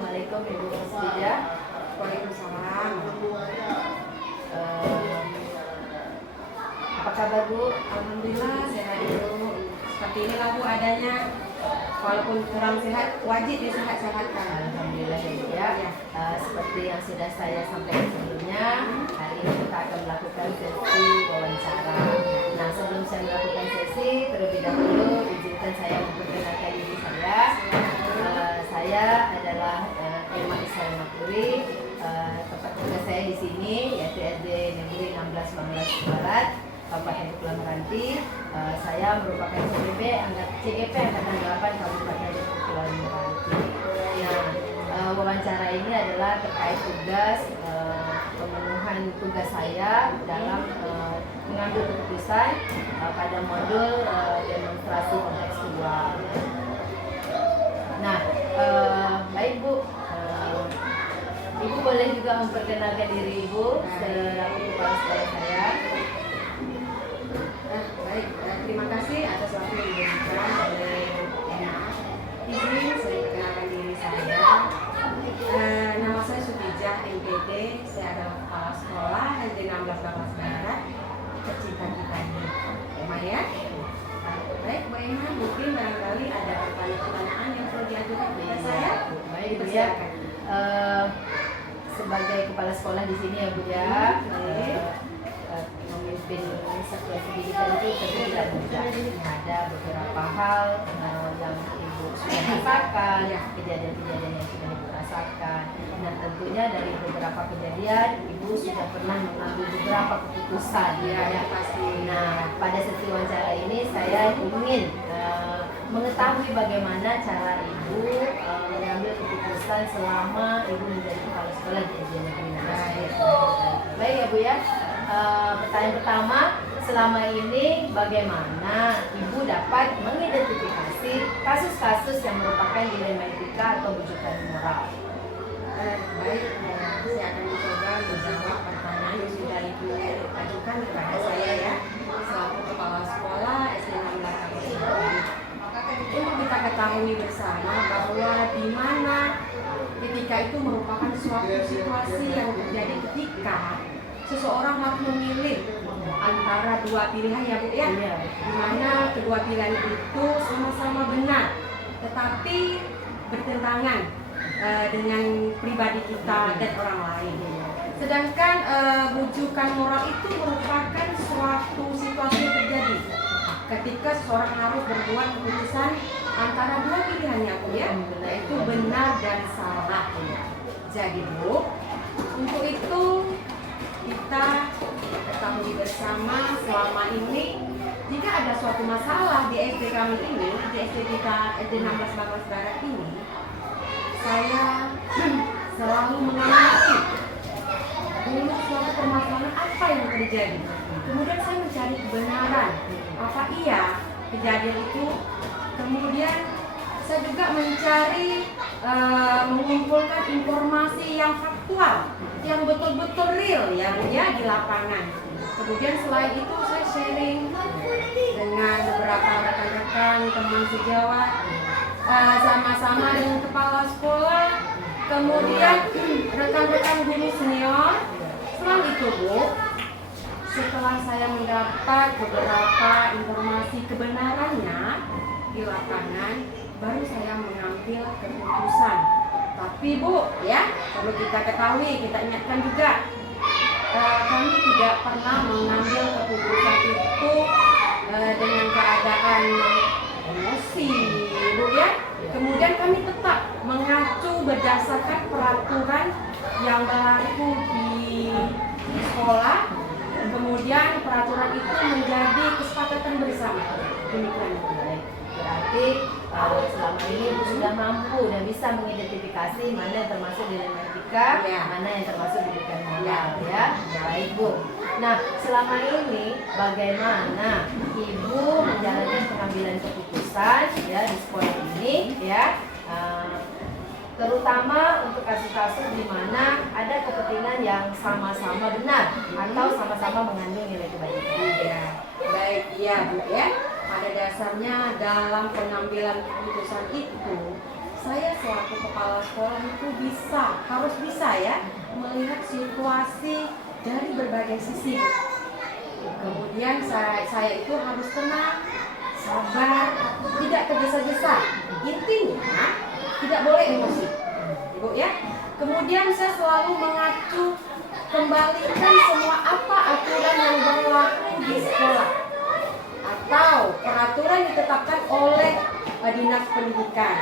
Assalamualaikum Ibu Muslidah. Waalaikumsalam. Apa kabar Bu? Alhamdulillah sehat dulu. Seperti inilah Bu adanya. Walaupun kurang sehat, wajib disehat-sehatkan. Alhamdulillah ya Bu ya. Seperti yang sudah saya sampaikan sebelumnya, hari ini kita akan melakukan sesi wawancara. Nah, sebelum saya melakukan sesi, terlebih dahulu izinkan saya memperkenalkan diri saya. Saya adalah Irma Ismail Makuri. Tempat tinggal saya di sini yaitu SD Negeri 16 Banglas Barat, Kabupaten Kepulauan Meranti. Saya merupakan CGP Angkatan 8 Kabupaten Kepulauan Meranti. Nah, wawancara ini adalah terkait tugas pemenuhan tugas saya dalam mengambil keputusan pada modul demonstrasi kontekstual. Nah, baik Bu, Ibu boleh juga memperkenalkan diri Ibu selaku kepala sekolah saya. Baik, terima kasih atas waktu yang diberikan oleh Emma. Izin saya perkenalkan diri saya. Nama saya Sutijah MPD. Saya adalah kepala sekolah SD 16 Banglas Barat. Tercinta kita ini, Emma ya. Baik, Bu Emma, mungkin barangkali ada pertanyaan yang perlu diajukan kepada saya. Baik Bu ya. Sebagai kepala sekolah di sini ya Bu ya, memimpin satuan pendidikan itu tentu tidak mudah. Ada beberapa hal yang Ibu sudah rasakan, kejadian-kejadian yang sudah Ibu rasakan. Nah, tentunya dari beberapa kejadian Ibu sudah pernah mengambil beberapa keputusan. Ya, pasti. Nah, pada sesi wawancara ini saya ingin mengetahui bagaimana cara Ibu mengambil keputusan selama Ibu menjadi kepala sekolah di SD Negeri 16. Baik ya Bu ya. Pertanyaan pertama, selama ini bagaimana Ibu dapat mengidentifikasi kasus-kasus yang merupakan dilema etika atau bujukan moral? Baik, saya akan mencoba menjawab pertanyaan yang sudah Ibu ajukan kepada saya ya, selaku kepala sekolah SD 16. Untuk kita ketahui bersama bahwa di mana etika itu merupakan suatu situasi yang terjadi ketika seseorang harus memilih antara dua pilihan ya Bu ya, di mana kedua pilihan itu sama-sama benar, tetapi bertentangan dengan pribadi kita dan orang lain. Sedangkan rujukan moral itu merupakan suatu situasi yang terjadi ketika seseorang harus berbuat keputusan antara dua pilihannya Bu ya, yaitu benar dan salah ya. Jadi Bu, untuk itu kita ketahui bersama selama ini jika ada suatu masalah di SD kami ini, di SD kita SD 16 Banglas Barat ini, saya selalu mengamati dulu suatu permasalahan apa yang terjadi. Kemudian saya mencari kebenaran, apa iya kejadian itu. Kemudian saya juga mencari mengumpulkan informasi yang faktual, yang betul-betul real ya Bu ya di lapangan. Kemudian selain itu saya sharing dengan beberapa rekan-rekan teman sejawat, sama-sama dengan kepala sekolah, kemudian rekan-rekan guru senior. Setelah itu Bu, setelah saya mendapat beberapa informasi kebenarannya di lapangan, baru saya mengambil keputusan. Tapi Bu, ya perlu kita ketahui, kita ingatkan juga, kami tidak pernah mengambil keputusan itu dengan keadaan emosi, Bu ya. Kemudian kami tetap mengacu berdasarkan peraturan yang berlaku di sekolah. Kemudian peraturan itu menjadi kesepakatan bersama. Demikian. Berarti selama ini Ibu sudah mampu dan bisa mengidentifikasi mana yang termasuk dilema etika, mana yang termasuk bujukan moral ya. Baik Bu. Nah, selama ini bagaimana Ibu menjalankan pengambilan keputusan ya di sekolah ini ya? Terutama untuk kasus-kasus di mana ada kepentingan yang sama-sama benar atau sama-sama mengandung nilai kebaikan. Ya, baik ya Bu ya. Pada dasarnya dalam pengambilan keputusan itu saya selaku kepala sekolah itu harus bisa ya melihat situasi dari berbagai sisi. Kemudian saya itu harus tenang, sabar, tidak tergesa-gesa. Intinya tidak boleh emosi, Ibu ya. Kemudian saya selalu mengacu kembalikan semua apa aturan yang berlaku di sekolah atau peraturan ditetapkan oleh Dinas Pendidikan.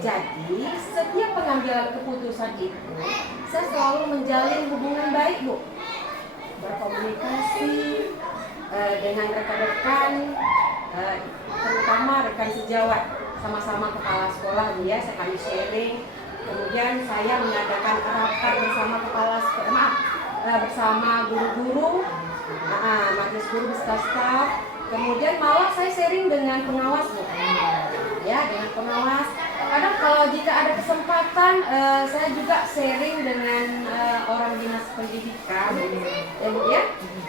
Jadi setiap pengambilan keputusan itu saya selalu menjalin hubungan baik, Bu, berkomunikasi dengan rekan-rekan, terutama rekan sejawat, sama-sama kepala sekolah, Bu ya. Kami sharing. Kemudian saya mengadakan rapat bersama bersama guru-guru, majelis guru beserta staf. Kemudian malah saya sharing dengan pengawas, Bu. Ya, dengan pengawas. Kadang kalau jika ada kesempatan, saya juga sharing dengan orang dinas pendidikan, ya Bu ya.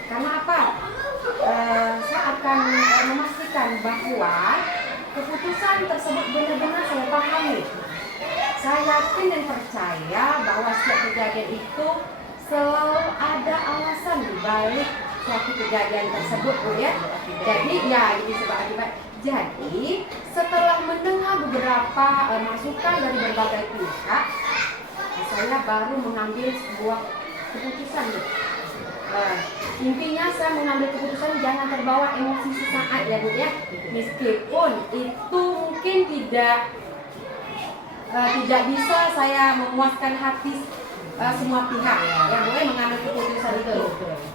Karena apa? Saya akan memastikan bahwa keputusan tersebut benar-benar saya pahami. Saya yakin dan percaya bahwa setiap kejadian itu selalu ada alasan di balik suatu kejadian tersebut, Bu ya. Jadi ya ini sebab akibat. Jadi setelah mendengar beberapa masukan dari berbagai pihak, saya baru mengambil sebuah keputusan, Bu. Intinya saya mengambil keputusan jangan terbawa emosi sesaat ya, Bu ya. Meskipun itu mungkin tidak bisa saya memuaskan hati semua pihak yang boleh mengambil keputusan itu.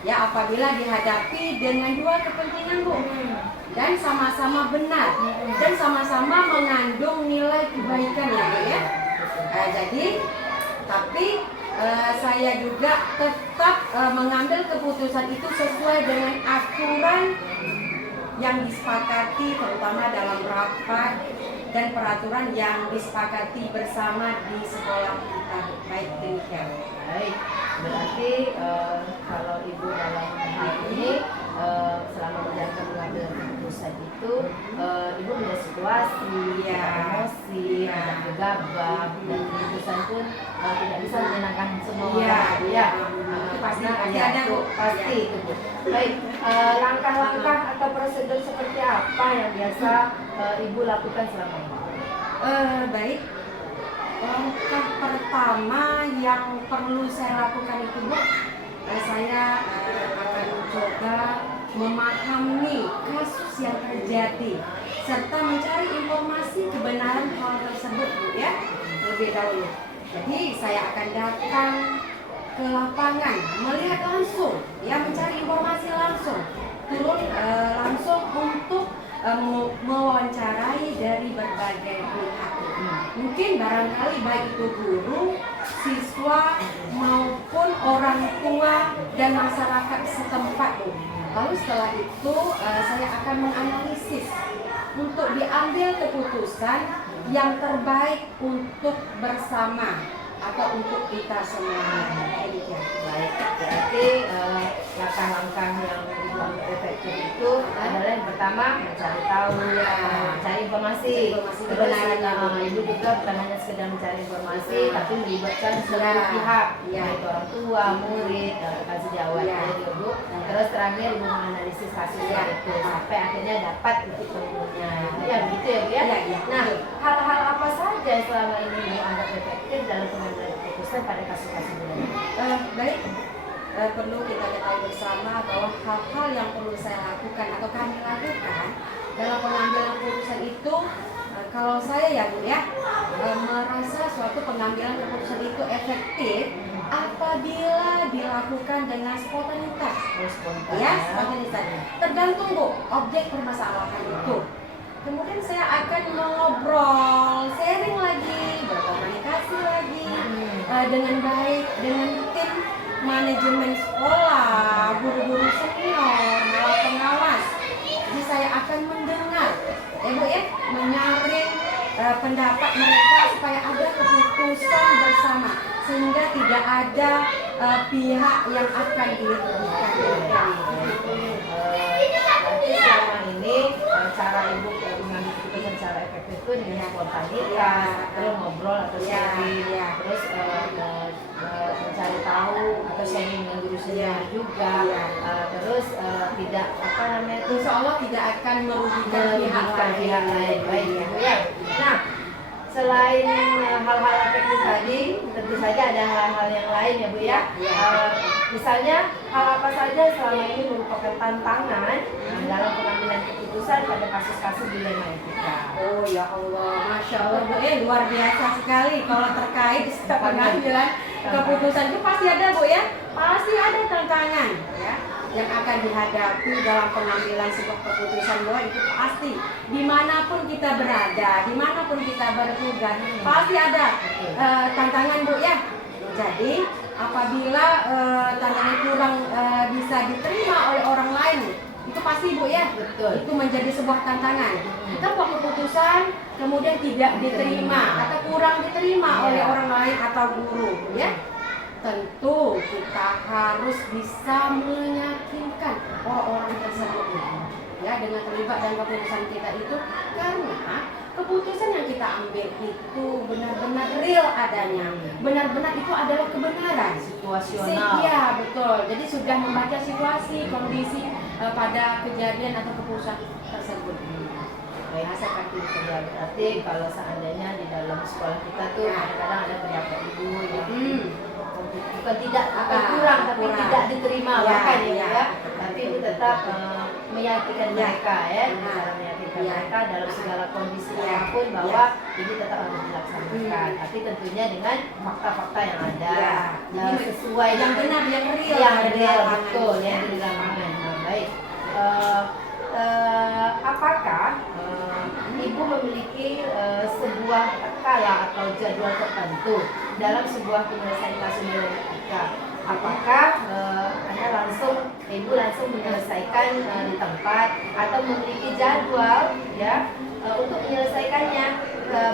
Ya, apabila dihadapi dengan dua kepentingan, Bu, dan sama-sama benar dan sama-sama mengandung nilai kebaikan ya, Bu ya. Tapi saya juga tetap mengambil keputusan itu sesuai dengan aturan yang disepakati, terutama dalam rapat dan peraturan yang disepakati bersama di sekolah kita. Baik, demikian. Baik, berarti kalau Ibu dalam hal ini selama menjalankan mengambil keputusan itu, Ibu melihat situasi, emosi, gegabah, dan keputusan pun tidak bisa menyenangkan semua orang, ya. Pasti Karena ada, Bu. Pasti itu, Bu. Baik, langkah-langkah atau prosedur seperti apa yang biasa Ibu lakukan selama ini? Baik. Langkah pertama yang perlu saya lakukan itu, Bu, saya akan mencoba memahami kasus yang terjadi serta mencari informasi kebenaran hal tersebut, Bu ya, lebih dahulu. Jadi saya akan datang ke lapangan, melihat langsung, ya, mencari informasi langsung, turun langsung untuk mewawancarai dari berbagai pihak. Mungkin barangkali baik itu guru, siswa maupun orang tua dan masyarakat setempat. Lalu setelah itu saya akan menganalisis untuk diambil keputusan yang terbaik untuk bersama atau untuk kita semuanya. Baik, berarti langkah-langkah yang Ibu ambil efektif itu adalah yang pertama mencari tahu, mencari informasi kebenaran. Ibu juga bukan hanya sekedar mencari informasi, tapi melibatkan seluruh pihak, yaitu orang tua, murid, dan rekan sejawat, ya Ibu. Terus terakhir Ibu menganalisis hasilnya itu sampai akhirnya dapat titik temunya. Ya begitu ya, Bu ya. Nah, hal-hal apa saja yang selama ini Ibu anggap efektif dalam pengambilan keputusan pada kasus-kasus ini? Baik, perlu kita ketahui bersama bahwa hal-hal yang perlu saya lakukan atau kami lakukan dalam pengambilan keputusan itu, kalau saya ya, Bu ya, merasa suatu pengambilan keputusan itu efektif apabila dilakukan dengan spontanitas. Ya, spontanitas. Tergantung, Bu, objek permasalahan itu. Kemudian saya akan mengobrol, sharing lagi, berkomunikasi lagi dengan baik dengan tim manajemen sekolah, guru-guru senior, malah pengawas. Jadi saya akan mendengar, Bu ya, menyaring pendapat mereka supaya ada keputusan bersama, sehingga tidak ada pihak yang akan dirugikan. Berarti selama ini cara Ibu mengambil keputusan cara efektif itu dengan spontanitas, Ya. terus ngobrol atau Ya, sharing, ya. terus mencari tahu atau sharing dengan guru senior juga, Ya. terus tidak apa namanya itu Insya Allah tidak akan merugikan pihak pihak lain. Baik, Ya. Ibu ya. Nah, selain hal-hal efektif tadi, tentu saja ada hal-hal yang lain ya Bu ya. Ya. Misalnya hal apa saja selama ini merupakan tantangan dalam pengambilan keputusan pada kasus-kasus dilema etika. Oh ya Allah, Masya Allah Bu, luar biasa sekali kalau terkait setiap pengambilan keputusan itu pasti ada Bu ya, pasti ada tantangan ya yang akan dihadapi dalam pengambilan sebuah keputusan Bu, itu pasti dimanapun kita berada, dimanapun kita bertugas pasti ada tantangan Bu ya. Jadi apabila tantangan kurang bisa diterima oleh orang lain, itu pasti Bu ya, Betul. itu menjadi sebuah tantangan. Kita buat keputusan kemudian tidak diterima atau kurang diterima oleh orang lain atau guru ya, tentu kita harus bisa meyakinkan orang-orang tersebut ya dengan terlibat dalam keputusan kita itu, karena keputusan yang kita ambil itu benar-benar real adanya, benar-benar itu adalah kebenaran Situasional. Iya betul. Jadi sudah membaca situasi, kondisi pada kejadian atau keputusan tersebut. Baik, seperti itu ya. Berarti kalau seandainya di dalam sekolah kita tuh kadang-kadang ada pendapat ibu yang bukan tidak kurang tapi kurang. tidak diterima Ya, bahkan ya, ya. ya. Tapi ibu tetap meyakinkan mereka ya, cara meyakinkan Ya. mereka dalam segala kondisi Ya. apapun bahwa ini tetap harus dilaksanakan. Tapi tentunya dengan fakta-fakta yang ada, Ya. Jadi sesuai yang benar, yang real, yang ada di real, lapangan. betul ya di lapangan. Nah, baik. Apakah ibu memiliki sebuah skala atau jadwal tertentu dalam sebuah penyelesaian kasus dilema etika? Apakah ibu langsung menyelesaikan di tempat atau memiliki jadwal ya untuk menyelesaikannya,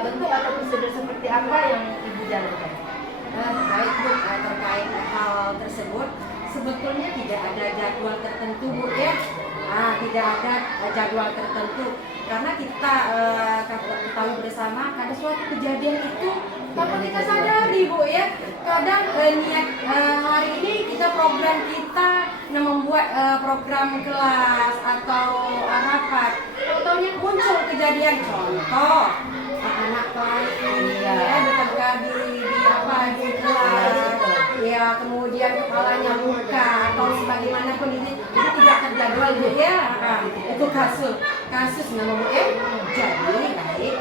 bentuk atau prosedur seperti apa yang ibu jalankan? Baik Bu, terkait hal tersebut sebetulnya tidak ada jadwal tertentu Bu ya. Tidak ada jadwal tertentu karena kita ketahui bersama ada suatu kejadian itu tanpa kita sadari Bu ya. Kadang niat hari ini program kita membuat program kelas atau rapat, tahu-tahunya muncul kejadian, contoh anak lain ya bertengkar di kelas ya, kemudian kepalanya luka atau sebagaimanapun ini tidak terjadwal Bu ya. Itu kasus nama Bu ya. Jadi baik,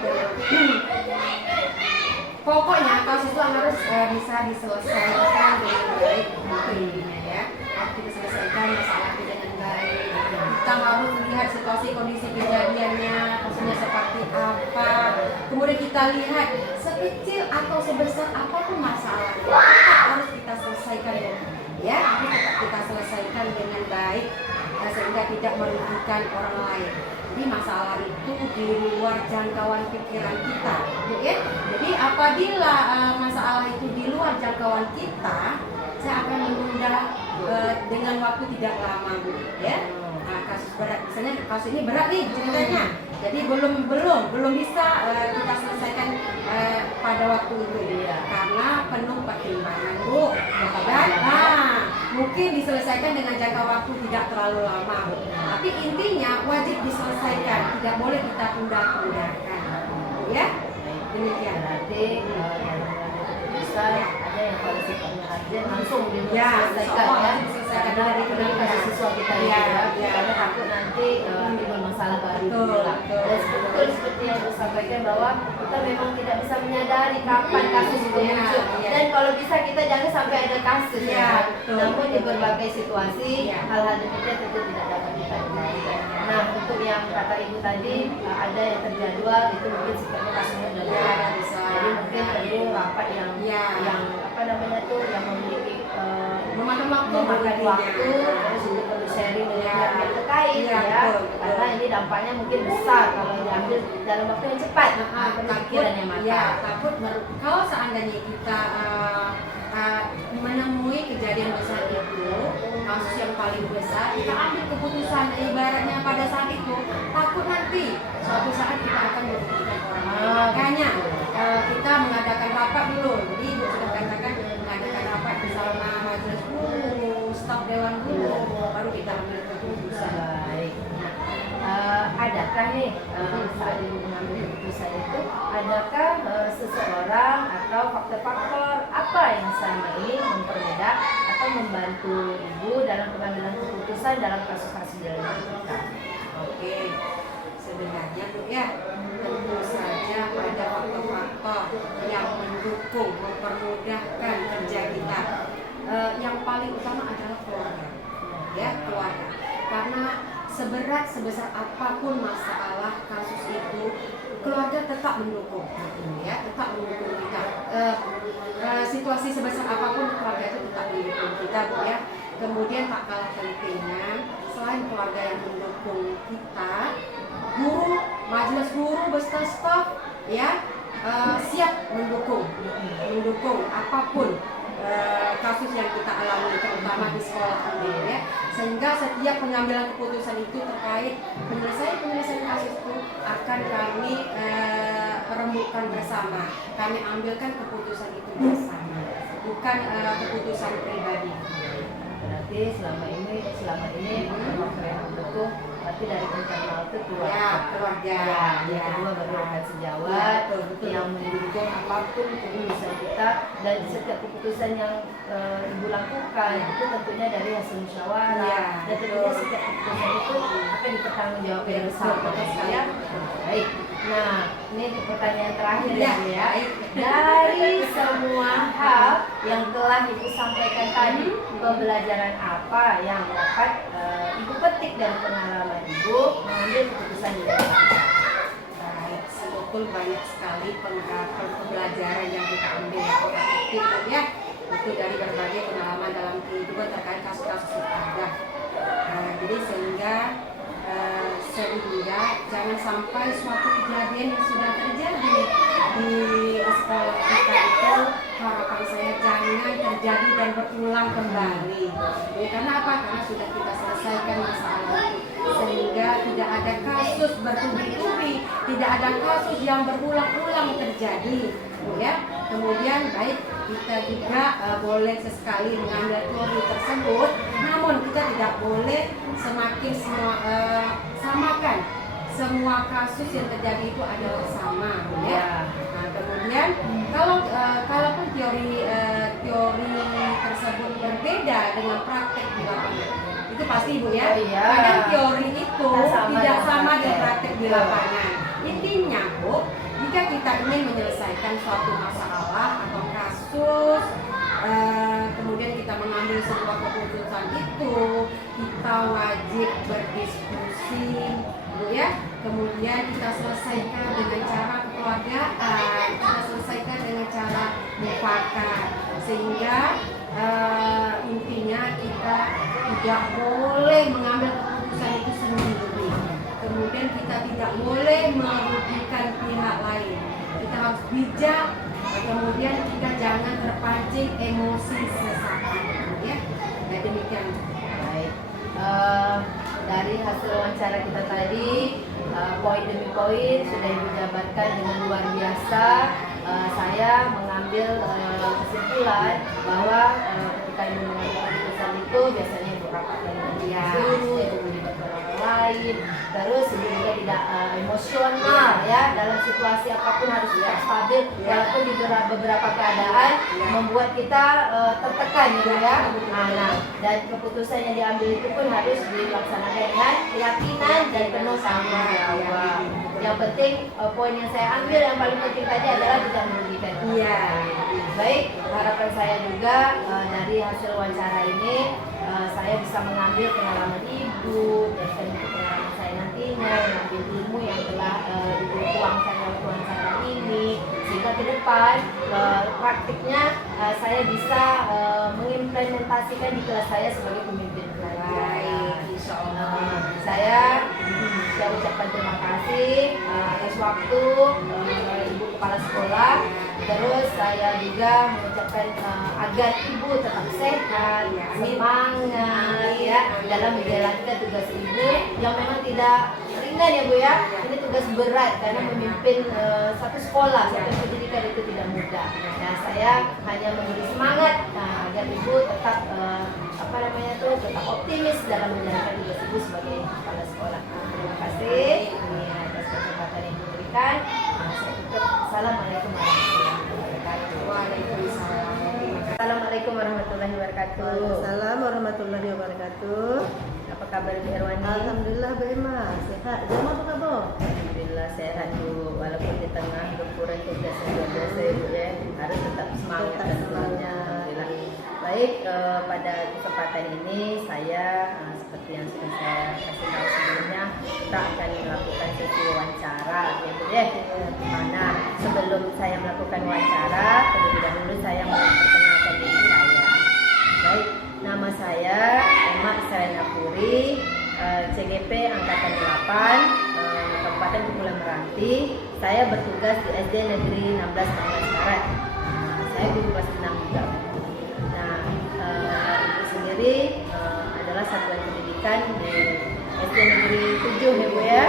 pokoknya kasus itu harus bisa diselesaikan dengan baik ya. Harus kita selesaikan masalah itu dengan baik. Kita harus melihat situasi kondisi kejadiannya, kasusnya seperti apa. Kemudian kita lihat sekecil atau sebesar apapun masalahnya, harus kita selesaikan ya. Kita selesaikan dengan baik sehingga tidak merugikan orang lain. Jadi masalah itu di luar jangkauan pikiran kita, ya. Jadi apabila masalah itu di luar jangkauan kita, saya akan menunda dengan waktu tidak lama, Bu, ya. Kasus berat, misalnya kasus ini berat nih ceritanya, jadi belum bisa kita selesaikan pada waktu itu, karena penuh pertimbangan Bu, dan mungkin diselesaikan dengan jangka waktu tidak terlalu lama Bu. Tapi intinya wajib diselesaikan, tidak boleh kita tunda-tundakan, ya. Demikian. Berarti bisa ada yang pada sifatnya urgent langsung diselesaikan karena dari kasus siswa kita karena takut nanti timbul masalah baru pula. Dan betul seperti yang saya sampaikan bahwa kita memang tidak bisa menyadari kapan kasus itu muncul, dan kalau bisa kita jangan sampai ada kasus namun di berbagai situasi hal-hal demikian tentu tidak dapat kita hindari. Nah, untuk yang kata ibu tadi ada yang terjadwal itu mungkin sifatnya kasusnya sudah jadi mungkin perlu rapat yang apa namanya tuh yang memiliki memakan waktu terus juga perlu sharing dengan yang terkait karena ini dampaknya mungkin besar kalau diambil dalam waktu yang cepat. Pikirannya takut kalau seandainya kita menemui kejadian besar itu kasus yang paling besar, kita ambil keputusan ibaratnya pada saat itu, takut nanti suatu saat kita akan merugikan orang lain. Makanya kita mengadakan rapat dulu. Jadi Ibu sudah katakan mengadakan rapat bersama majelis guru, staf dewan guru, baru kita ambil keputusan. Baik. Adakah nih saat ibu mengambil keputusan itu, adakah seseorang atau faktor-faktor apa yang selama ini mempermudah atau membantu ibu dalam pengambilan keputusan dalam kasus-kasus dalam kita? Oke, sebenarnya Bu ya, tentu saja ada faktor-faktor yang mendukung, mempermudahkan kerja kita. Yang paling utama adalah keluarga, ya keluarga. Karena seberat sebesar apapun masalah kasus itu, keluarga tetap mendukung, ya tetap mendukung kita. Situasi sebesar apapun keluarga itu tetap mendukung kita, Bu ya. Kemudian tak kalah pentingnya, selain keluarga yang mendukung kita, guru, majelis guru beserta staf, ya siap mendukung apapun kasus yang kita alami, terutama di sekolah ini, ya. Sehingga setiap pengambilan keputusan itu terkait penyelesaian kasus itu akan kami rembukan bersama. Kami ambilkan keputusan itu bersama, bukan keputusan pribadi. Berarti selama ini faktor yang mendukung, tapi dari internal itu keluarga. Ya, keluarga. Yang kedua baru rekan sejawat, Ya, betul. yang mendukung apapun keputusan kita, dan setiap keputusan yang ibu lakukan itu tentunya dari hasil musyawarah, Ya, dan tentunya setiap keputusan itu akan dipertanggungjawabkan bersama, ya. Baik. Nah, ini pertanyaan terakhir ya, Bu ya. Dari semua hal yang telah ibu sampaikan tadi, pembelajaran apa yang dapat ibu petik dari pengalaman ibu mengambil keputusan di dalam kita? Baik, betul banyak sekali pembelajaran yang kita ambil ya. Itu dari berbagai pengalaman dalam kehidupan terkait kasus-kasus yang ada. Jadi sehingga jangan sampai suatu kejadian yang sudah terjadi di sekolah kita itu, harapan saya jangan terjadi dan berulang kembali. Karena apa? Karena sudah kita selesaikan masalah itu, sehingga tidak ada kasus bertubi-tubi, tidak ada kasus yang berulang-ulang terjadi, ya. Kemudian baik, kita juga boleh sesekali mengambil teori tersebut, namun kita tidak boleh semakin samakan semua kasus yang terjadi itu adalah sama, ya. Nah, kemudian kalaupun teori tersebut berbeda dengan praktek di lapangan, itu pasti Bu ya. Kadang teori itu tidak sama dengan praktek di lapangan. Intinya Bu, jika kita ingin menyelesaikan suatu masalah atau kasus, kemudian kita mengambil sebuah keputusan itu, kita wajib berdiskusi, Bu ya. Kemudian kita selesaikan dengan cara kekeluargaan, kita selesaikan dengan cara mufakat, sehingga intinya kita tidak boleh mengambil keputusan itu sendiri. Kemudian kita tidak boleh merugikan pihak lain. Kita harus bijak. Kemudian kita jangan terpancing emosi sesaat, ya. Nah, demikian. Baik. Dari hasil wawancara kita tadi, poin demi poin sudah ibu jabarkan dengan luar biasa. Saya mengambil kesimpulan bahwa ketika ibu mengambil keputusan itu biasanya ibu rapatkan dengan guru, ibu melibatkan orang lain, terus ibu juga tidak emosional, ya, dalam situasi apapun harus tetap stabil, walaupun di beberapa keadaan membuat kita tertekan, gitu ya. Nah, dan keputusan yang diambil itu pun harus dilaksanakan dengan keyakinan dan penuh tanggung jawab. Yang penting poin yang saya ambil yang paling penting tadi adalah tidak merugikan. Iya. Baik, harapan saya juga dari hasil wawancara ini saya bisa mengambil pengalaman ibu dan pengalaman saya nantinya, mengambil ilmu yang telah ibu tuangkan dalam wawancara ini, sehingga ke depan praktiknya saya bisa mengimplementasikan di kelas saya sebagai pemimpin pelajar. Baik, insya Allah. Saya saya ucapkan terima kasih atas waktu Ibu Kepala Sekolah. Terus saya juga mengucapkan agar Ibu tetap sehat, semangat ya dalam menjalankan tugas Ibu yang memang tidak ringan ya Bu ya. Ini tugas berat karena memimpin satu sekolah, satu pendidikan itu tidak mudah. Nah, saya hanya memberi semangat agar Ibu tetap tetap optimis dalam menjalankan tugas Ibu sebagai kepala sekolah. Terima kasih atas kesempatan yang diberikan. Saya tutup. Assalamualaikum warahmatullahi wabarakatuh. Waalaikumsalam. Assalamualaikum warahmatullahi wabarakatuh. Waalaikumsalam warahmatullahi wabarakatuh. Apa kabar Bu Erwani? Alhamdulillah Bu Emma, sehat. Jam apa kabar? Alhamdulillah sehat Bu. Walaupun di tengah gempuran tugas yang luar biasa ya Bu ya, harus tetap semangat dan semangatnya. Alhamdulillah. Baik, pada kesempatan ini saya seperti yang sudah saya kasih tahu sebelumnya, kita akan melakukan sesi wawancara ya Bu ya. Mana sebelum saya melakukan wawancara, terlebih dahulu saya memperkenalkan diri saya. Baik, nama saya Emma Israena Puri, CGP Angkatan 8, Kabupaten Kepulauan Meranti. Saya bertugas di SD Negeri 16 Manglas Barat. Saya guru kelas 6 juga. Nah, Ibu sendiri adalah satuan pendidikan di SD Negeri 7 ya Bu ya.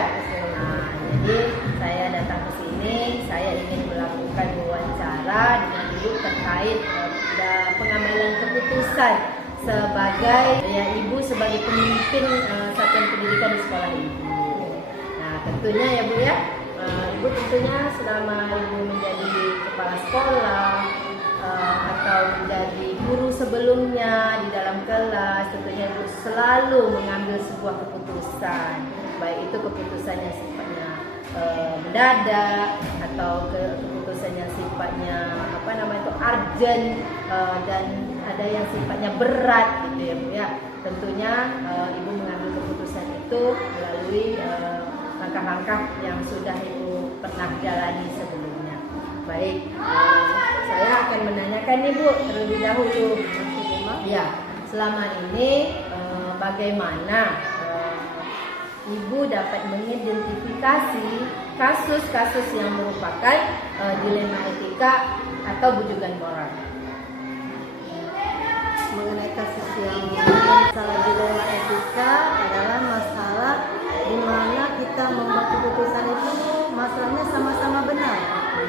Nah, jadi saya datang ke sini, saya ingin melakukan wawancara dengan Ibu terkait pengambilan keputusan sebagai ya Ibu sebagai pemimpin satuan pendidikan di sekolah Ibu. Nah, tentunya ya Bu ya, Ibu tentunya selama Ibu menjadi kepala sekolah atau menjadi guru sebelumnya di dalam kelas, tentunya Ibu selalu mengambil sebuah keputusan, baik itu keputusannya sifatnya mendadak atau keputusannya sifatnya urgent dan ada yang sifatnya berat gitu ya Bu ya. Tentunya Ibu mengambil keputusan itu melalui langkah-langkah yang sudah Ibu pernah jalani sebelumnya. Baik, saya akan menanyakan nih Bu terlebih dahulu. Ya, selama ini bagaimana Ibu dapat mengidentifikasi kasus-kasus yang merupakan dilema etika atau bujukan moral? Mengenai kasus yang masalah dilema etika adalah masalah di mana kita membuat keputusan itu masalahnya sama-sama benar.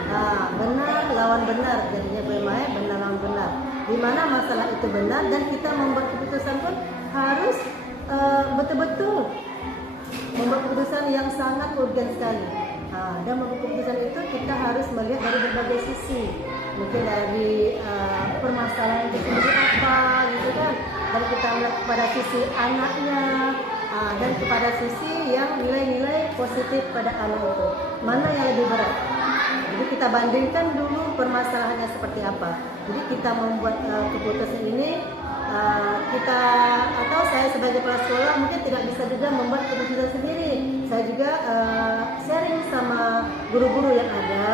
Nah, benar lawan benar, jadinya bagaimana benar lawan benar. Di mana masalah itu benar dan kita membuat keputusan pun harus betul-betul membuat keputusan yang sangat urgen sekali. Dan membuat keputusan itu kita harus melihat dari berbagai sisi. Mungkin dari permasalahan itu sendiri apa gitu kan. Dan kita melihat kepada sisi anaknya dan kepada sisi yang nilai-nilai positif pada anak itu. Mana yang lebih berat? Jadi kita bandingkan dulu permasalahannya seperti apa. Jadi kita membuat keputusan ini kita atau saya sebagai kepala sekolah mungkin tidak bisa juga membuat keputusan sendiri. Saya juga sharing sama guru-guru yang ada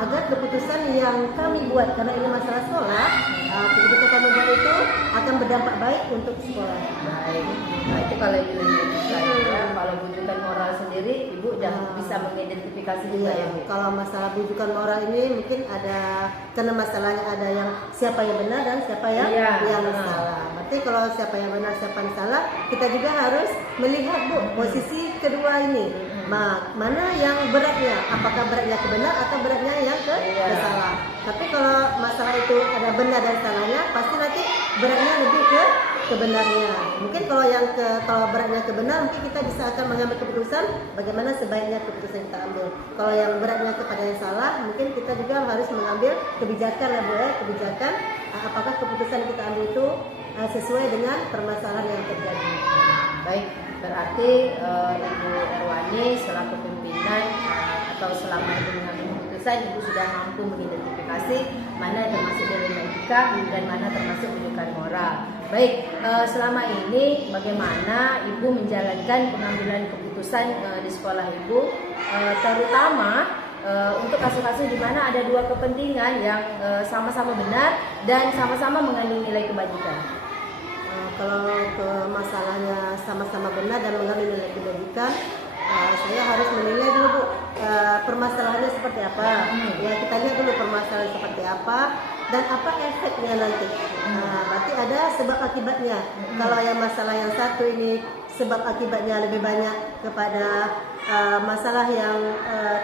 agar keputusan yang kami buat, karena ini masalah sekolah, keputusan kami buat itu akan berdampak baik untuk sekolah. Baik, nah itu kalau ya. Kalau bujukan moral sendiri, Ibu udah bisa mengidentifikasi juga ya Bu? Kalau masalah bujukan moral ini mungkin ada, karena masalahnya ada yang siapa yang benar dan siapa yang salah. Berarti kalau siapa yang benar siapa yang salah, kita juga harus melihat Bu posisi kedua ini. Mana yang beratnya? Apakah beratnya ke benar atau beratnya yang ke salah? Tapi kalau masalah itu ada benar dan salahnya, pasti nanti beratnya lebih ke kebenarnya. Mungkin kalau beratnya ke benar, mungkin kita bisa akan mengambil keputusan bagaimana sebaiknya keputusan kita ambil. Kalau yang beratnya kepada yang salah, mungkin kita juga harus mengambil kebijakan kebijakan apakah keputusan kita ambil itu sesuai dengan permasalahan yang terjadi. Baik, berarti Ibu Erwani selaku pimpinan atau selama Ibu mengambil keputusan, Ibu sudah mampu mengidentifikasi mana termasuk dilema etika dan mana termasuk bujukan moral. Baik, selama ini bagaimana Ibu menjalankan pengambilan keputusan di sekolah Ibu, terutama untuk kasus-kasus di mana ada dua kepentingan yang sama-sama benar dan sama-sama mengandung nilai kebajikan? Kalau ke masalahnya sama-sama benar dan mengambil nilai kebajikan, saya harus menilai dulu Bu, permasalahannya seperti apa. Ya kita lihat dulu permasalahan seperti apa dan apa efeknya nanti. Berarti ada sebab akibatnya. Kalau yang masalah yang satu ini sebab akibatnya lebih banyak kepada masalah yang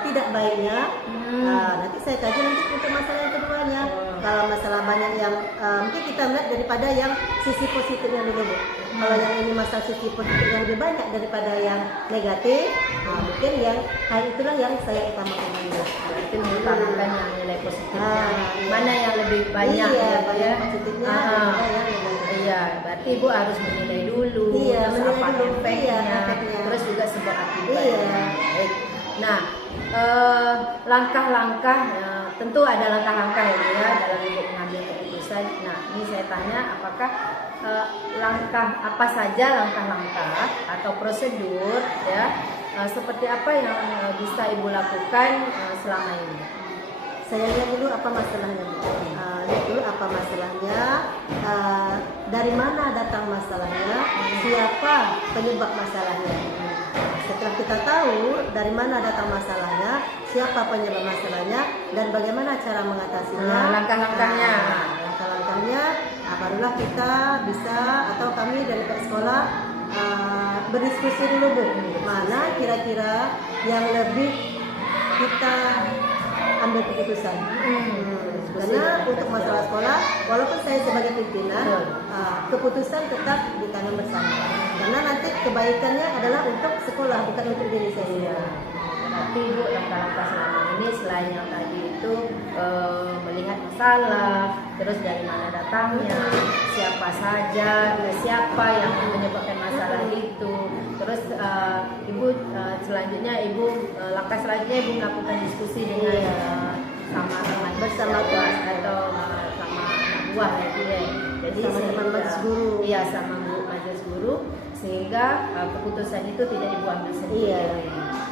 tidak baiknya, nanti saya kaji nanti untuk masalah yang keduanya. Kalau masalah banyak yang mungkin kita melihat daripada yang sisi positifnya dulu Bu. Kalau yang ini masalah sisi positif yang lebih banyak daripada yang negatif, mungkin yang hal itulah yang saya utamakan dulu. Itu mengutamakan yang nilai positifnya. Mana yang lebih banyak Iya, ya, Bu, banyak ya? positifnya, Ah. ada yang negatif. Iya, berarti Ibu harus menilai dulu, Iya, terus menilai apa dulu. efeknya, Iya, efeknya. terus juga sebab akibatnya. Iya. Baik. Nah, langkah-langkah tentu ada langkah-langkah ya Bu ya dalam Ibu mengambil keputusan. Nah, ini saya tanya apakah langkah apa saja langkah-langkah atau prosedur ya seperti apa yang bisa Ibu lakukan selama ini? Saya lihat dulu apa masalahnya Bu. Lihat dulu apa masalahnya, dari mana datang masalahnya, siapa penyebab masalahnya. Setelah kita tahu dari mana datang masalahnya, siapa penyebab masalahnya, dan bagaimana cara mengatasinya, Langkah-langkahnya. langkah-langkahnya, barulah kita bisa atau kami dari pihak sekolah berdiskusi dulu Bu, mana kira-kira yang lebih kita ambil keputusan. Karena untuk masalah sekolah, walaupun saya sebagai pimpinan, keputusan tetap di tangan bersama. Karena nanti kebaikannya adalah untuk sekolah, bukan untuk diri saya. Berarti Ibu langkah-langkah selama ini selain yang tadi itu melihat masalah, terus dari mana datangnya, siapa saja, siapa yang menyebabkan masalah itu, terus Ibu selanjutnya langkah selanjutnya Ibu melakukan diskusi dengan sama teman Bersama kelas atau sama anak buah ya Bu ya. Jadi Sama teman sehingga- majelis guru. Iya, sama Bu majelis guru sehingga keputusan itu tidak Ibu ambil sendiri. Iya.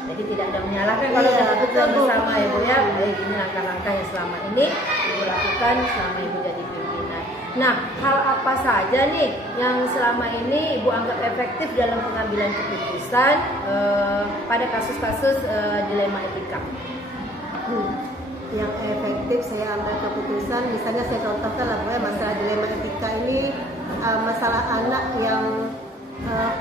Jadi tidak ada menyalahkan kalau Iya, ada keputusan betul, Bu. bersama ya Bu ya. Baik, ini langkah-langkah yang selama ini Ibu lakukan selama Ibu jadi pimpinan. Nah, hal apa saja nih yang selama ini Ibu anggap efektif dalam pengambilan keputusan pada kasus-kasus dilema etika? Yang efektif saya ambil keputusan, misalnya saya contohkan lah Bu, masalah dilema etika ini, masalah anak yang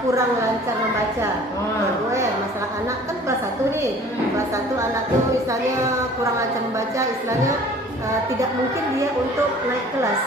kurang lancar membaca. Ya Bu, masalah anak kan kelas 1 nih, kelas 1 anak tuh misalnya kurang lancar membaca, istilahnya tidak mungkin dia untuk naik kelas.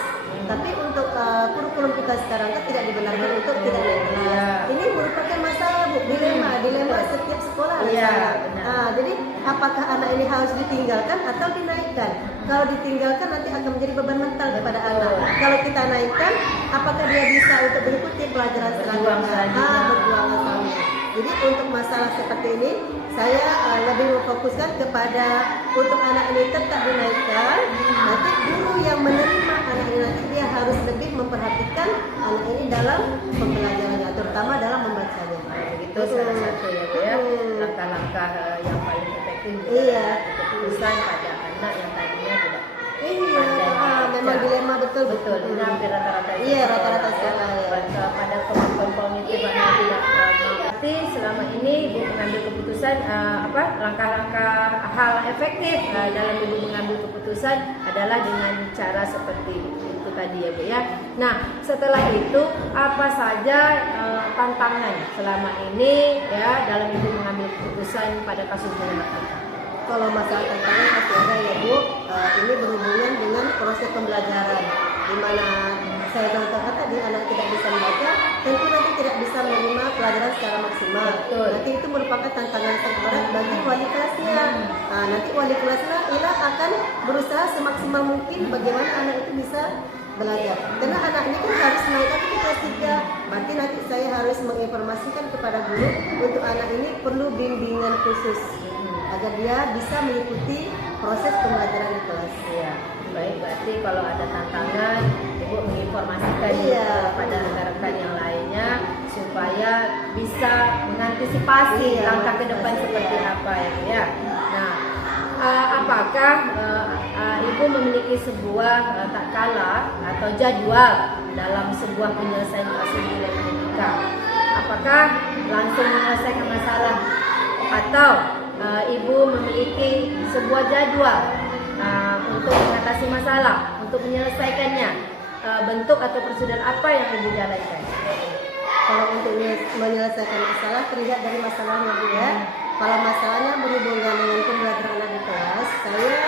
Tapi untuk kurikulum kita sekarang kan tidak dibenarkan untuk tidak naik kelas. Ini merupakan masalah Bu, dilema setiap sekolah ada Iya, sana. benar. Jadi apakah anak ini harus ditinggalkan atau dinaikkan? Kalau ditinggalkan nanti akan menjadi beban mental kepada anak. Kalau kita naikkan, apakah dia bisa untuk mengikuti pelajaran Berjuang selanjutnya? selanjutnya. Berjuang selanjutnya. Jadi untuk masalah seperti ini, saya lebih memfokuskan kepada untuk anak ini tetap dinaikkan. Nanti guru yang menerima anak ini nanti dia harus lebih memperhatikan anak ini dalam pembelajarannya, terutama dalam membacanya. Itu salah satu ya Bu ya, langkah-langkah yang paling efektif Iya. keputusan pada anak yang tadinya tidak Iya, pandai memang membaca. dilema betul. Betul, ini hampir rata-rata Iya, sekolah, rata-rata ya. sekolah, ya. Pada kemampuan kognitif anak tidak mengerti. Selama ini Ibu mengambil keputusan langkah-langkah hal efektif dalam Ibu mengambil keputusan adalah dengan cara seperti itu tadi ya Bu ya. Nah, setelah itu apa saja tantangan selama ini ya dalam Ibu mengambil keputusan pada kasus dilema etika? Kalau masalah tantangan pasti ada ya Bu, ini berhubungan dengan proses pembelajaran, di mana saya contohkan tadi anak tidak bisa membaca, tentu nanti tidak bisa menerima pelajaran secara maksimal. Betul. Nanti itu merupakan tantangan yang sangat berat bagi wali kelasnya. Nanti wali kelasnya akan berusaha semaksimal mungkin bagaimana anak itu bisa belajar. Karena anak ini kan harus naik ke kelas 3. Berarti nanti saya harus menginformasikan kepada guru untuk anak ini perlu bimbingan khusus agar dia bisa mengikuti proses pembelajaran di kelas. Iya, baik. Berarti kalau ada tantangan, Ibu menginformasikan Iya. kepada rekan-rekan yang lainnya supaya bisa mengantisipasi Iya, langkah ke depan mengantisipasi, seperti iya. apa ya Bu ya. Nah, apakah Ibu memiliki sebuah tatkala atau jadwal dalam sebuah penyelesaian kasus dilema etika? Apakah langsung menyelesaikan masalah atau ibu memiliki sebuah jadwal untuk mengatasi masalah, untuk menyelesaikannya, bentuk atau prosedur apa yang ibu jalankan? Kalau untuk menyelesaikan masalah terlihat dari masalahnya Bu ya. Kalau masalahnya berhubungan dengan pembelajaran anak di kelas, saya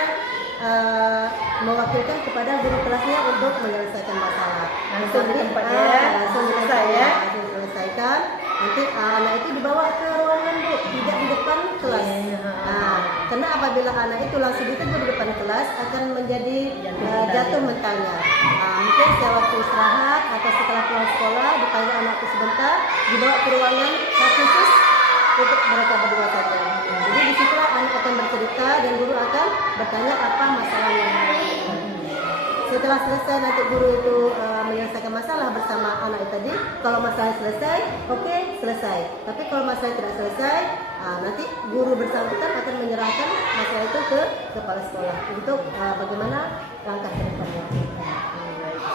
mewakilkan kepada guru kelasnya untuk menyelesaikan masalah. Langsung di tempatnya ya? Langsung Selesai ya? langsung selesaikan. Nanti anak itu dibawa ke ruangan Bu, tidak di depan kelas. Karena apabila anak itu langsung ditegur di depan kelas akan menjadi jatuh mentalnya. Mungkin saya waktu istirahat atau setelah pulang sekolah dipanggil anakku sebentar, dibawa ke ruangan khusus untuk mereka berdua saja. Jadi disitulah anak akan bercerita dan guru akan bertanya apa masalahnya. Setelah selesai nanti guru itu menyelesaikan masalah bersama anak itu tadi. Kalau masalah selesai, oke, selesai. Tapi kalau masalah tidak selesai, nanti guru bersangkutan akan menyerahkan masalah itu ke kepala sekolah untuk bagaimana langkah ke depannya.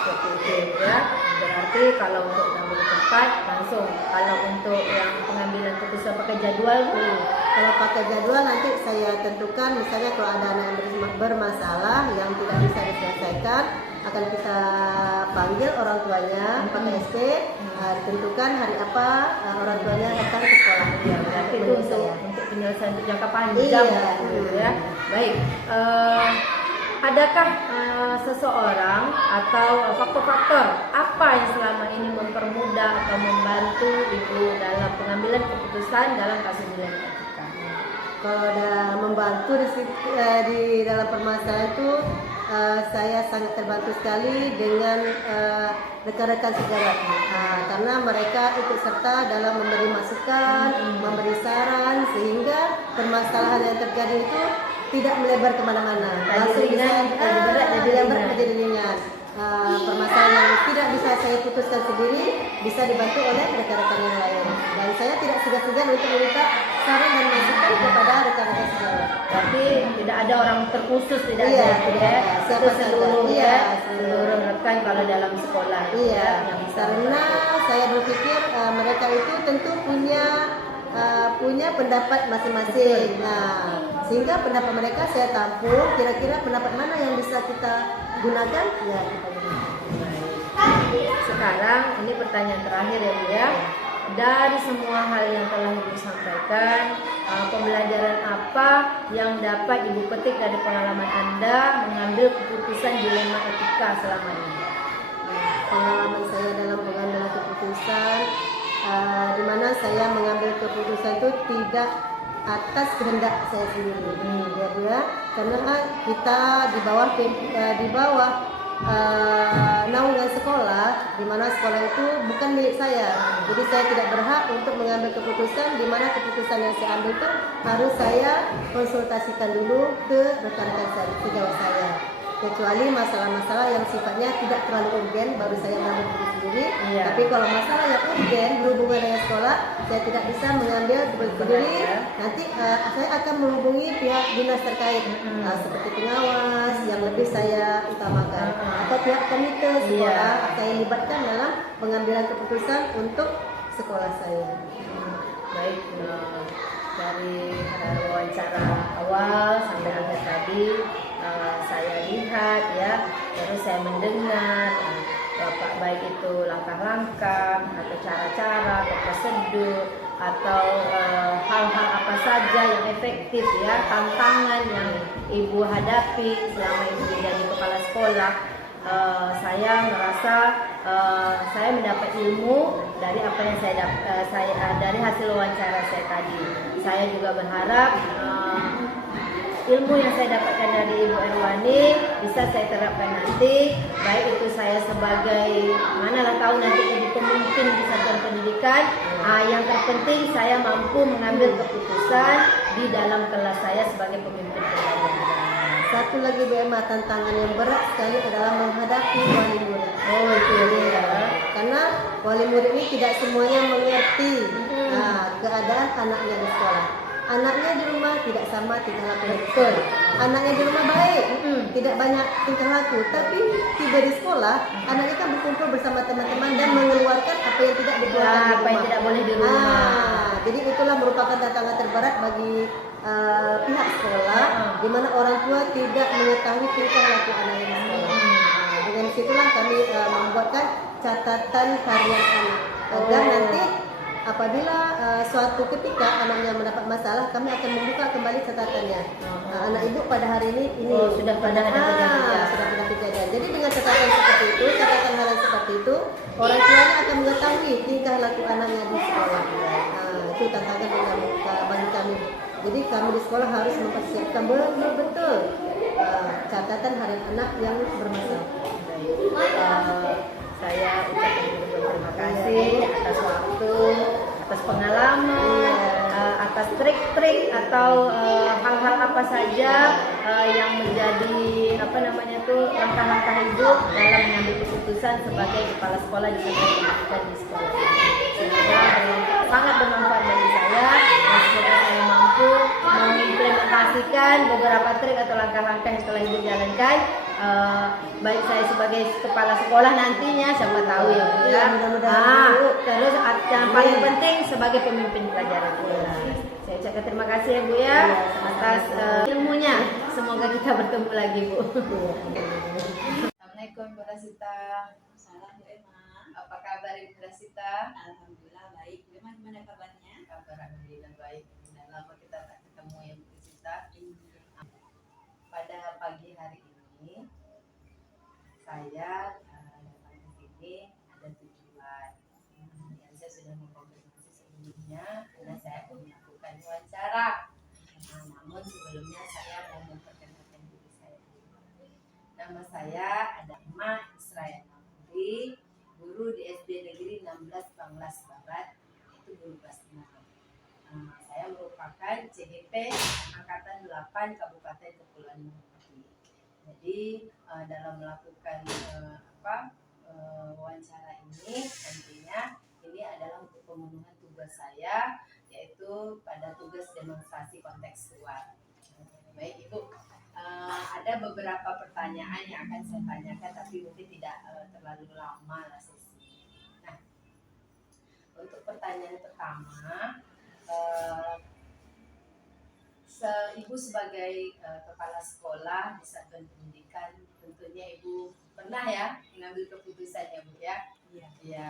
Seperti itu ya. Berarti kalau untuk ngambil tempat langsung. Kalau untuk yang pengambilan keputusan pakai jadwal Bu. Kalau pakai jadwal nanti saya tentukan, misalnya kalau ada anak yang bermasalah yang tidak bisa diselesaikan, akan kita panggil orang tuanya pakai SP, ditentukan hari apa orang tuanya datang ke sekolah. Ya, berarti itu untuk penyelesaian untuk jangka panjang gitu ya. Baik. Adakah seseorang atau faktor-faktor apa yang selama ini mempermudah atau membantu ibu dalam pengambilan keputusan dalam kasus dilema etika? Kalau ada membantu di dalam permasalahan itu, saya sangat terbantu sekali dengan rekan-rekan sejawat, karena mereka ikut serta dalam memberi masukan, memberi saran, sehingga permasalahan yang terjadi itu tidak melebar kemana-mana, langsung bisa jadi berat menjadi ringan. Permasalahan yang tidak bisa saya putuskan sendiri bisa dibantu oleh rekan-rekan yang lain, dan saya tidak segan-segan untuk meminta saran dan masukan kepada rekan-rekan sejawat. Berarti tidak ada orang terkhusus, tidak Iya, ada tidak ya, ada. itu seluruh Iya, ya, seluruh rekan kalau dalam sekolah Iya, yang bisa. karena saya berpikir mereka itu tentu punya pendapat masing-masing. Nah, sehingga pendapat mereka saya tampung, kira-kira pendapat mana yang bisa kita gunakan, ya kita gunakan. Sekarang ini pertanyaan terakhir ya Bu ya. Dari semua hal yang telah Ibu sampaikan, pembelajaran apa yang dapat Ibu petik dari pengalaman Anda mengambil keputusan dilema etika selama ini? Pengalaman saya dalam pengambilan keputusan, di mana saya mengambil keputusan itu tidak atas kehendak saya sendiri, ya Bu ya. Karena kita di bawah naungan sekolah, di mana sekolah itu bukan milik saya. Jadi saya tidak berhak untuk mengambil keputusan, di mana keputusan yang saya ambil itu harus saya konsultasikan dulu ke rekan-rekan sejawat saya. Kecuali masalah-masalah yang sifatnya tidak terlalu urgen, baru saya mengambil keputusan sendiri. Iya. Tapi kalau masalah yang urgen berhubungan dengan sekolah, saya tidak bisa mengambil keputusan sendiri. Nanti saya akan menghubungi pihak dinas terkait, seperti pengawas yang lebih saya utamakan, atau pihak komite sekolah saya libatkan dalam pengambilan keputusan untuk sekolah saya. Baik, dari wawancara awal sampai akhir tadi saya lihat ya, terus saya mendengar Bapak baik itu langkah-langkah atau cara-cara atau prosedur atau hal-hal apa saja yang efektif ya, tantangan yang Ibu hadapi selama Ibu menjadi kepala sekolah. Saya merasa saya mendapat ilmu dari apa yang dari hasil wawancara saya tadi. Saya juga berharap ilmu yang saya dapatkan dari Ibu Erwani bisa saya terapkan nanti, baik itu saya sebagai manalah tahu nanti jadi pemimpin di satuan pendidikan. Yang terpenting saya mampu mengambil keputusan di dalam kelas saya sebagai pemimpin pelajaran. Satu lagi Bu Emma, tantangan yang berat sekali adalah menghadapi wali murid. Oh itu ya. Karena wali murid ini tidak semuanya mengerti keadaan anaknya di sekolah. Anaknya di rumah tidak sama tingkah laku. Betul. Anaknya di rumah baik, tidak banyak tingkah laku. Tapi tiba di sekolah, anaknya kan berkumpul bersama teman-teman dan mengeluarkan apa yang tidak dikeluarkan di rumah. Apa yang tidak boleh di rumah. jadi itulah merupakan tantangan terberat bagi pihak sekolah, di mana orang tua tidak mengetahui tingkah laku anak di sekolah. Dengan situlah kami membuatkan catatan harian anak agar nanti apabila suatu ketika anaknya mendapat masalah, kami akan membuka kembali catatannya. Anak ibu pada hari ini sudah pernah ada kejadian. sudah pernah kejadian. Jadi dengan catatan seperti itu, catatan harian seperti itu, orang tuanya akan mengetahui tingkah laku anaknya di sekolah. Itu tantangan bagi kami. Jadi kami di sekolah harus mempersiapkan betul-betul catatan harian anak yang bermasalah. Saya ucapkan terima kasih atas waktu, atas pengalaman, atas trik-trik atau hal-hal apa saja yang menjadi langkah-langkah hidup dalam mengambil keputusan sebagai kepala sekolah di pendidikan di sekolah. Semoga sangat bermanfaat bagi saya dan semoga saya mampu mengimplementasikan beberapa trik atau langkah-langkah yang telah ibu jalankan. Baik saya sebagai kepala sekolah nantinya, siapa tahu ya Bu ya. Terus yang paling penting sebagai pemimpin pelajaran. Saya ucapkan terima kasih ya Bu ya atas ilmunya. Semoga kita bertemu lagi Bu. Assalamualaikum Bu Rasita. Salam Bu Emma. Apa kabar Ibu Rasita? Alhamdulillah baik. Gimana kabarnya? Kabar alhamdulillah baik. Sudah lama kita tak ketemu ya Bu Rasita. Pada pagi hari ini saya datang ke sini ada tujuan. Yang saya sudah mengkonfirmasi sebelumnya karena saya akan melakukan wawancara. Namun sebelumnya saya mau memperkenalkan diri saya. Nama saya adalah Israel Nafri, guru di SD Negeri 16 Banglas Barat, itu guru kelas 6. Saya merupakan CGP Angkatan 8 Kabupaten Kepulauan Mentawai. Jadi dalam melakukan wawancara ini nantinya ini adalah untuk pemenuhan tugas saya, yaitu pada tugas demonstrasi kontekstual. Baik Ibu, ada beberapa pertanyaan yang akan saya tanyakan tapi mungkin tidak terlalu lama lah sesi. Nah, untuk pertanyaan pertama, Ibu sebagai kepala sekolah di satuan pendidikan, tentunya Ibu pernah ya mengambil keputusan ya Bu ya? Iya. Ya,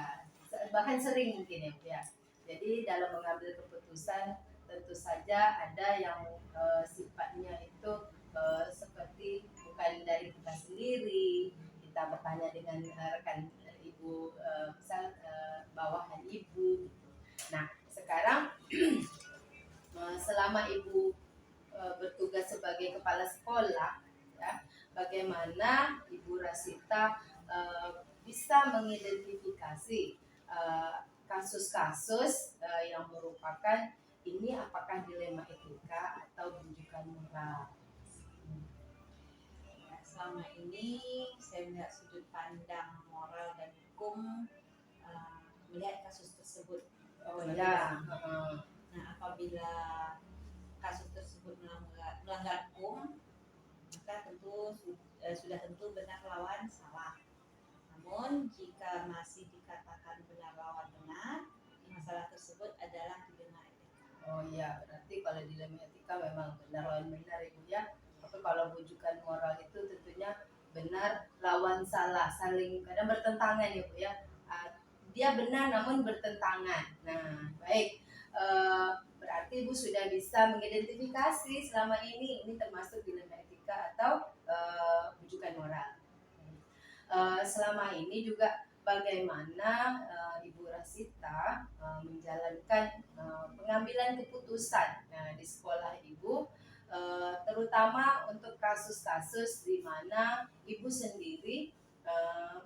bahkan sering mungkin ya Bu ya. Jadi dalam mengambil keputusan tentu saja ada yang sifatnya itu seperti bukan dari kita sendiri. Kita bertanya dengan rekan Ibu, misal bawahan Ibu gitu. Nah, sekarang selama Ibu bertugas sebagai kepala sekolah, ya, bagaimana Ibu Rasita bisa mengidentifikasi kasus-kasus yang merupakan ini apakah dilema etika atau rujukan moral? Selama ini saya melihat sudut pandang moral dan hukum melihat kasus tersebut. Oh ya. Nah, apabila kasus tersebut melanggar hukum, maka tentu sudah tentu benar lawan salah. Namun jika masih dikatakan benar lawan benar, masalah tersebut adalah dilema etika. Oh iya, berarti kalau dilema etika memang benar lawan benar Ibu ya. Tapi kalau rujukan moral itu tentunya benar lawan salah, saling kadang bertentangan ya Bu ya. Dia benar namun bertentangan. Nah, baik. Berarti Ibu sudah bisa mengidentifikasi selama ini termasuk dilema etika atau rujukan moral. Selama ini juga bagaimana Ibu Rasita menjalankan pengambilan keputusan di sekolah Ibu, terutama untuk kasus-kasus di mana Ibu sendiri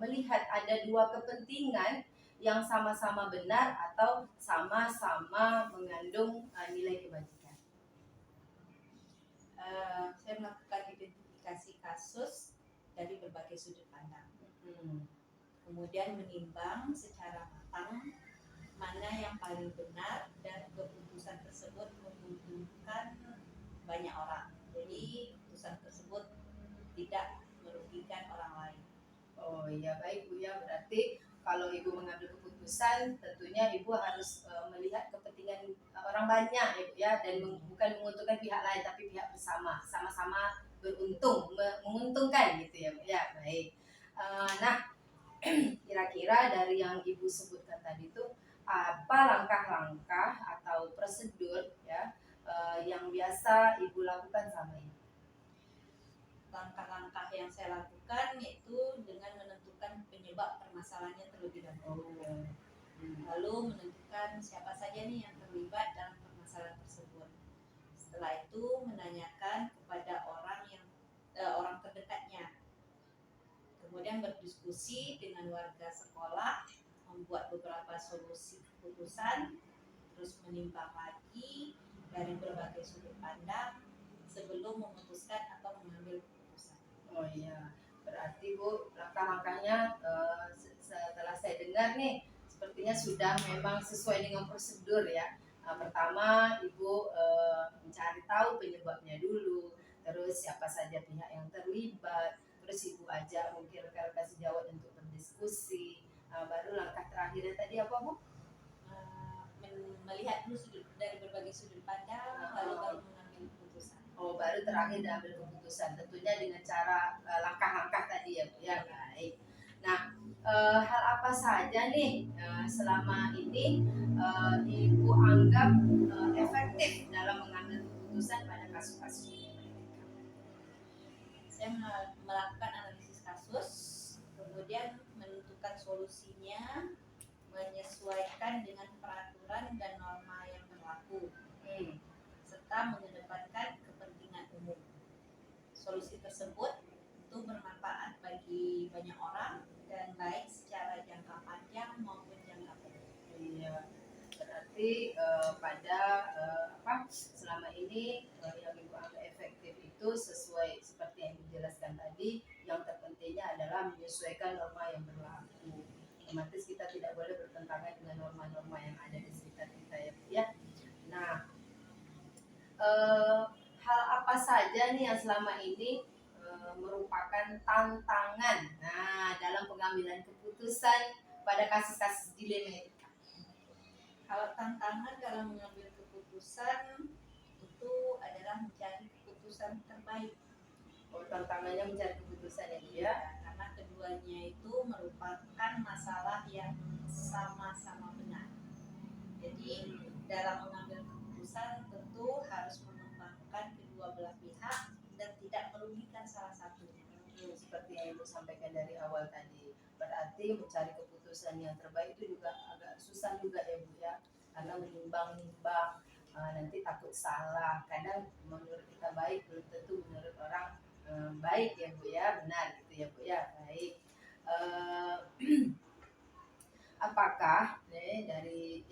melihat ada dua kepentingan yang sama-sama benar atau sama-sama mengandung nilai kebajikan. Saya melakukan identifikasi kasus dari berbagai sudut pandang. Kemudian menimbang secara matang mana yang paling benar dan keputusan tersebut menguntungkan banyak orang. Jadi keputusan tersebut tidak merugikan orang lain. Oh iya baik Bu ya, berarti kalau ibu mengambil keputusan, tentunya ibu harus melihat kepentingan orang banyak ya Bu ya, dan bukan menguntungkan pihak lain tapi pihak bersama, sama-sama beruntung, menguntungkan gitu ya Bu ya. Baik. Nah, kira-kira dari yang ibu sebutkan tadi itu apa langkah-langkah atau prosedur ya yang biasa ibu lakukan selama ini? Langkah-langkah yang saya lakukan yaitu dengan menentukan penyebab permasalahannya terlebih dahulu. Lalu menentukan siapa saja nih yang terlibat dalam permasalahan tersebut. Setelah itu menanyakan kepada orang terdekatnya. Kemudian berdiskusi dengan warga sekolah, membuat beberapa solusi keputusan, terus menimbang lagi dari berbagai sudut pandang sebelum memutuskan atau mengambil keputusan. Oh iya, berarti Bu langkah-langkahnya setelah saya dengar nih sepertinya sudah memang sesuai dengan prosedur ya. Pertama Ibu mencari tahu penyebabnya dulu, terus siapa saja pihak yang terlibat, terus Ibu ajak mungkin rekan-rekan sejawat untuk berdiskusi. Baru langkah terakhirnya tadi apa Bu? Melihat dulu dari berbagai sudut pandang, lalu baru mengambil keputusan. Oh, baru terakhir diambil keputusan, tentunya dengan cara langkah-langkah tadi ya Bu ya. Baik. Nah, hal apa saja nih selama ini Ibu anggap efektif dalam mengambil keputusan pada kasus-kasus ini? Saya melakukan analisis kasus, kemudian menentukan solusinya, menyesuaikan dengan peraturan dan norma yang berlaku, serta mengedepankan kepentingan umum. Solusi tersebut itu bermanfaat bagi banyak orang dan baik secara jangka panjang maupun jangka pendek. Iya, berarti pada selama ini yang Ibu anggap efektif itu sesuai seperti yang dijelaskan tadi, yang terpentingnya adalah menyesuaikan norma yang berlaku. Otomatis kita tidak boleh bertentangan dengan norma-norma yang ada di sekitar kita ya Bu ya. Nah, hal apa saja nih yang selama ini merupakan tantangan dalam pengambilan keputusan pada kasus-kasus dilema itu? Kalau tantangan dalam mengambil keputusan itu adalah mencari keputusan terbaik. Oh, tantangannya mencari keputusan ya Bu ya. Karena keduanya itu merupakan masalah yang sama-sama benar. Jadi dalam mengambil keputusan tentu harus mengembangkan kedua belah pihak dan tidak merugikan salah satunya. Seperti yang Ibu sampaikan dari awal tadi, berarti mencari keputusan yang terbaik itu juga agak susah juga ya Bu ya, karena menimbang-nimbang nanti takut salah. Kadang menurut kita baik belum tentu menurut orang baik ya Bu ya, benar gitu ya Bu ya. Baik. Apakah dari